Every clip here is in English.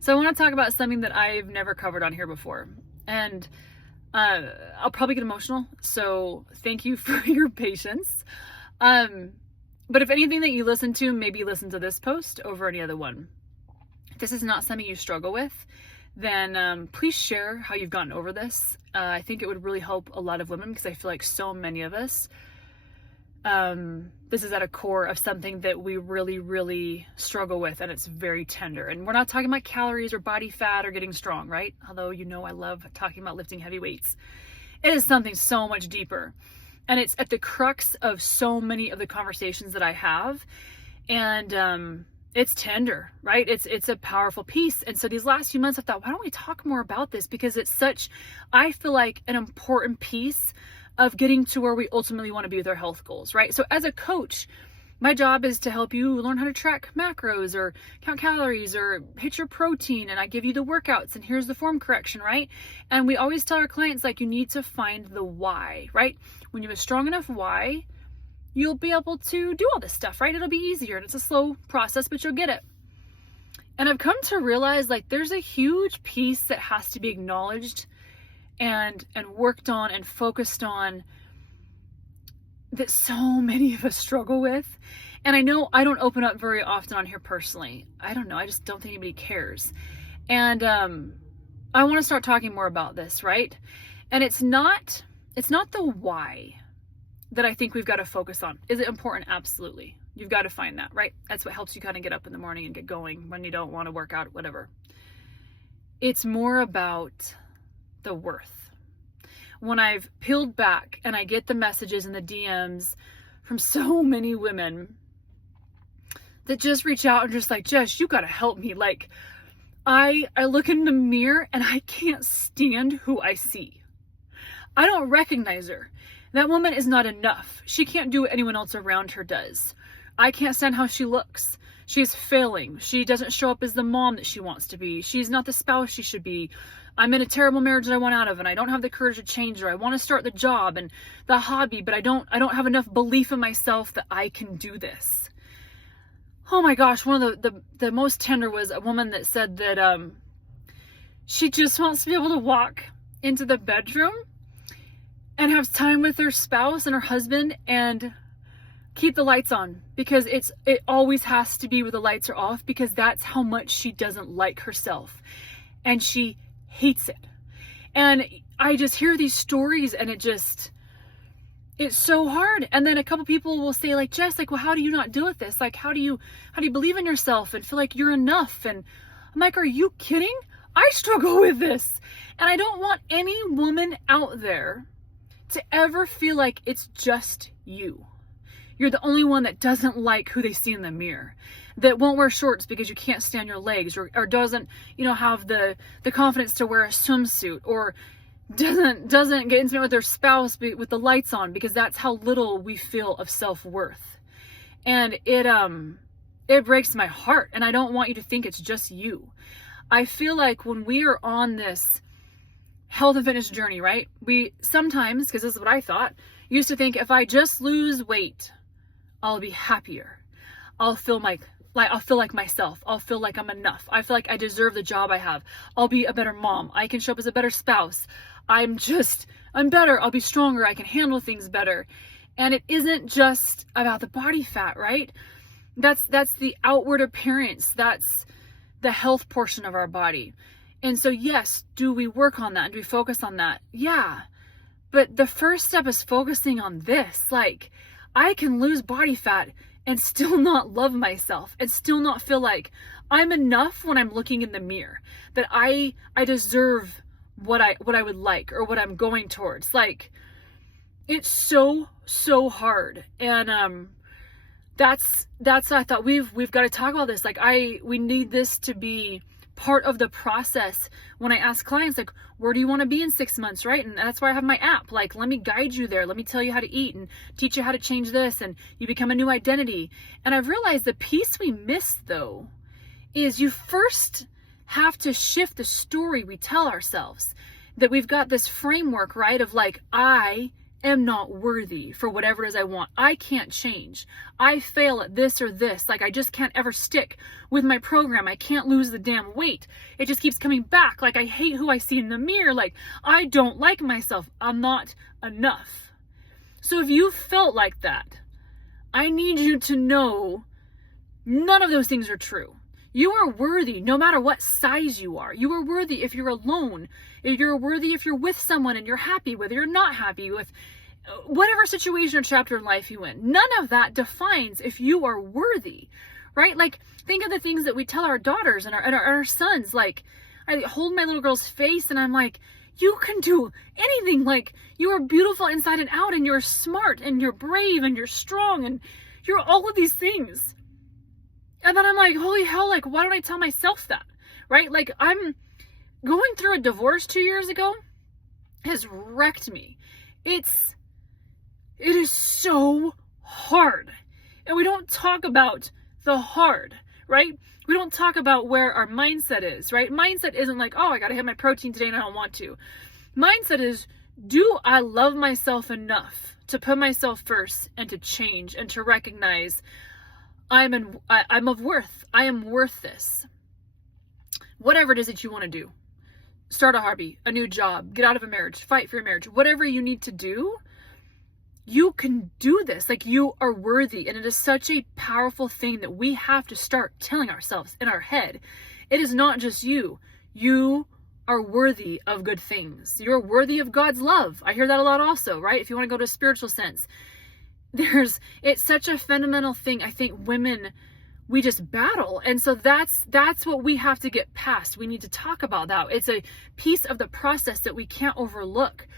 So I want to talk about something that I've never covered on here before. And I'll probably get emotional. So thank you for your patience. But if anything that you listen to, maybe listen to this post over any other one. If this is not something you struggle with, then please share how you've gotten over this. I think it would really help a lot of women because I feel like so many of us, this is at a core of something that we really, really struggle with, and it's very tender. And we're not talking about calories or body fat or getting strong, right? Although, you know, I love talking about lifting heavy weights. It is something so much deeper. And it's at the crux of so many of the conversations that I have. And it's tender, right? It's a powerful piece. And so these last few months I thought, why don't we talk more about this? Because it's such, I feel like, an important piece of getting to where we ultimately want to be with our health goals, right? So as a coach, my job is to help you learn how to track macros or count calories or hit your protein. And I give you the workouts and here's the form correction, right? And we always tell our clients, like, you need to find the why, right? When you have a strong enough why, you'll be able to do all this stuff, right? It'll be easier and it's a slow process, but you'll get it. And I've come to realize, like, there's a huge piece that has to be acknowledged and worked on and focused on that so many of us struggle with. And I know I don't open up very often on here personally. I don't know. I just don't think anybody cares. And I want to start talking more about this, right? And it's not the why that I think we've got to focus on. Is it important? Absolutely. You've got to find that, right? That's what helps you kind of get up in the morning and get going when you don't want to work out, whatever. It's more about the worth. When I've peeled back and I get the messages and the DMs from so many women that just reach out and just like, Jess, you got to help me. Like, I look in the mirror and I can't stand who I see. I don't recognize her. That woman is not enough. She can't do what anyone else around her does. I can't stand how she looks. She's failing. She doesn't show up as the mom that she wants to be. She's not the spouse she should be. I'm in a terrible marriage that I want out of, and I don't have the courage to change her. I want to start the job and the hobby, but I don't have enough belief in myself that I can do this. Oh my gosh, one of the most tender was a woman that said that she just wants to be able to walk into the bedroom and have time with her spouse and her husband and keep the lights on, because it always has to be where the lights are off, because that's how much she doesn't like herself and she hates it. And I just hear these stories and it's so hard. And then a couple people will say, like, Jess, like, well, how do you not deal with this? Like, how do you believe in yourself and feel like you're enough? And I'm like, are you kidding? I struggle with this. And I don't want any woman out there to ever feel like it's just you. You're the only one that doesn't like who they see in the mirror, that won't wear shorts because you can't stand your legs, or doesn't, have the confidence to wear a swimsuit, or doesn't get intimate with their spouse with the lights on, because that's how little we feel of self-worth. And it breaks my heart, and I don't want you to think it's just you. I feel like when we are on this health and fitness journey, right? We sometimes, because this is what I thought, used to think, if I just lose weight, I'll be happier. I'll feel like myself. I'll feel like I'm enough. I feel like I deserve the job I have. I'll be a better mom. I can show up as a better spouse. I'm better. I'll be stronger. I can handle things better. And it isn't just about the body fat, right? That's the outward appearance. That's the health portion of our body. And so, yes, do we work on that? And do we focus on that? Yeah. But the first step is focusing on this. Like, I can lose body fat and still not love myself and still not feel like I'm enough when I'm looking in the mirror, that I deserve what I would like, or what I'm going towards. Like, it's so hard. And that's I thought we've got to talk about this. Like, we need this to be part of the process. When I ask clients, like, where do you want to be in 6 months, right? And that's why I have my app. Like, let me guide you there. Let me tell you how to eat and teach you how to change this, and you become a new identity. And I've realized the piece we miss, though, is you first have to shift the story we tell ourselves. That we've got this framework, right, of like, I am not worthy for whatever it is I want. I can't change. I fail at this or this. Like, I just can't ever stick with my program. I can't lose the damn weight. It just keeps coming back. Like, I hate who I see in the mirror. Like, I don't like myself. I'm not enough. So if you felt like that, I need you to know none of those things are true. You are worthy no matter what size you are. You are worthy if you're alone. If you're worthy if you're with someone and you're happy with, or you're not happy with, whatever situation or chapter in life you're in. None of that defines if you are worthy, right? Like, think of the things that we tell our daughters and our sons. Like, I hold my little girl's face and I'm like, you can do anything. Like, you are beautiful inside and out, and you're smart and you're brave and you're strong and you're all of these things. And then I'm like, holy hell, like, why don't I tell myself that, right? Like, I'm going through a divorce 2 years ago has wrecked me. It is so hard. And we don't talk about the hard, right? We don't talk about where our mindset is, right? Mindset isn't like, oh, I got to hit my protein today and I don't want to. Mindset is, do I love myself enough to put myself first and to change and to recognize I'm of worth. I am worth this. Whatever it is that you want to do. Start a hobby, a new job, get out of a marriage, fight for your marriage. Whatever you need to do, you can do this. Like, you are worthy. And it is such a powerful thing that we have to start telling ourselves in our head. It is not just you. You are worthy of good things. You're worthy of God's love. I hear that a lot also, right? If you want to go to a spiritual sense. It's such a fundamental thing. I think women, we just battle. And so that's what we have to get past. We need to talk about that. It's a piece of the process that we can't overlook,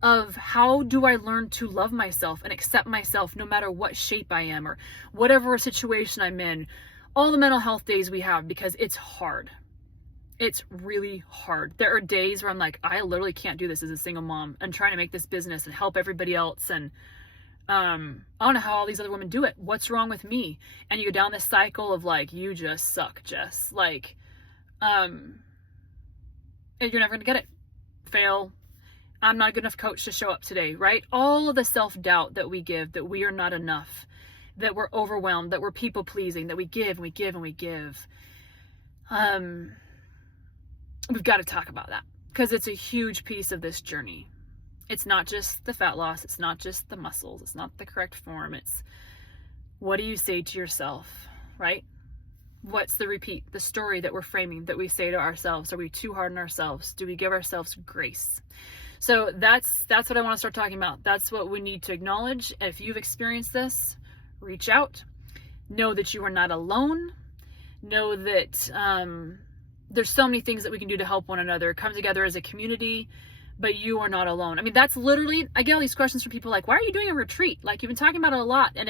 of how do I learn to love myself and accept myself no matter what shape I am or whatever situation I'm in. All the mental health days we have, because it's hard. It's really hard. There are days where I'm like, I literally can't do this as a single mom and trying to make this business and help everybody else. And I don't know how all these other women do it. What's wrong with me? And you go down this cycle of like, you just suck, Jess. Like, and you're never going to get it. Fail. I'm not a good enough coach to show up today, right? All of the self-doubt that we give, that we are not enough, that we're overwhelmed, that we're people pleasing, that we give and we give and we give. We've got to talk about that, because it's a huge piece of this journey. It's not just the fat loss. It's not just the muscles. It's not the correct form. It's, what do you say to yourself, right? What's the repeat, the story that we're framing, that we say to ourselves? Are we too hard on ourselves? Do we give ourselves grace? So that's what I want to start talking about. That's what we need to acknowledge. If you've experienced this, reach out. Know that you are not alone. Know that there's so many things that we can do to help one another. Come together as a community. But you are not alone. I mean, that's literally, I get all these questions from people like, why are you doing a retreat? Like, you've been talking about it a lot. And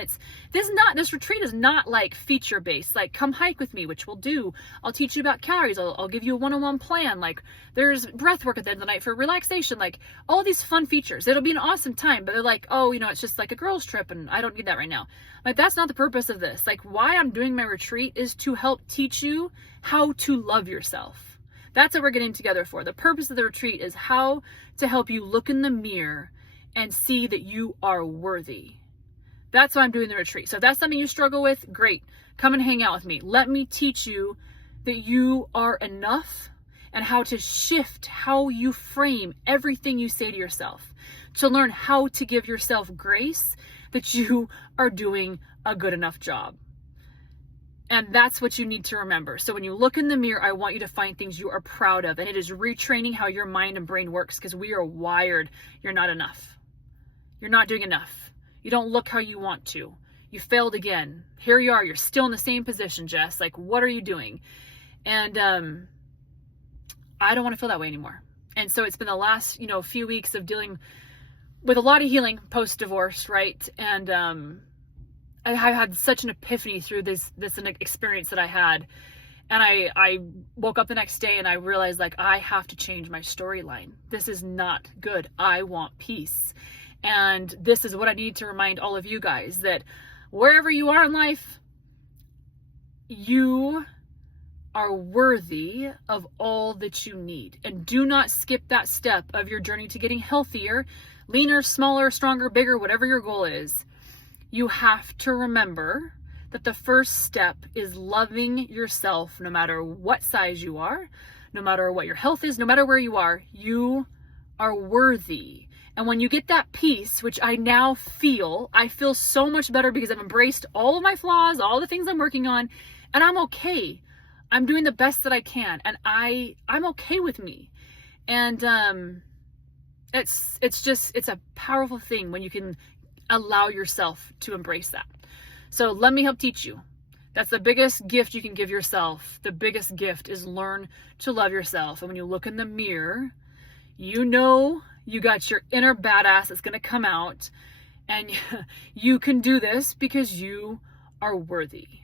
this retreat is not like feature based. Like, come hike with me, which we'll do. I'll teach you about calories. I'll give you a one-on-one plan. Like, there's breath work at the end of the night for relaxation. Like, all these fun features. It'll be an awesome time. But they're like, oh, it's just like a girls trip and I don't need that right now. Like, that's not the purpose of this. Like, why I'm doing my retreat is to help teach you how to love yourself. That's what we're getting together for. The purpose of the retreat is how to help you look in the mirror and see that you are worthy. That's why I'm doing the retreat. So if that's something you struggle with, great. Come and hang out with me. Let me teach you that you are enough and how to shift how you frame everything you say to yourself, to learn how to give yourself grace that you are doing a good enough job. And that's what you need to remember. So when you look in the mirror, I want you to find things you are proud of. And it is retraining how your mind and brain works, because we are wired. You're not enough. You're not doing enough. You don't look how you want to. You failed again. Here you are. You're still in the same position, Jess. Like, what are you doing? And I don't want to feel that way anymore. And so it's been the last, few weeks of dealing with a lot of healing post-divorce, right? And I had such an epiphany through this experience that I had. And I woke up the next day and I realized, like, I have to change my storyline. This is not good. I want peace. And this is what I need to remind all of you guys, that wherever you are in life, you are worthy of all that you need. And do not skip that step of your journey to getting healthier. leaner, smaller, stronger, bigger, whatever your goal is, you have to remember that the first step is loving yourself no matter what size you are, no matter what your health is, no matter where you are worthy. And when you get that peace, which I now feel, I feel so much better because I've embraced all of my flaws, all the things I'm working on, and I'm okay. I'm doing the best that I can, and I'm okay with me. And it's a powerful thing when you can allow yourself to embrace that. So let me help teach you. That's the biggest gift you can give yourself. The biggest gift is learn to love yourself. And when you look in the mirror, you know you got your inner badass that's going to come out, and you can do this because you are worthy.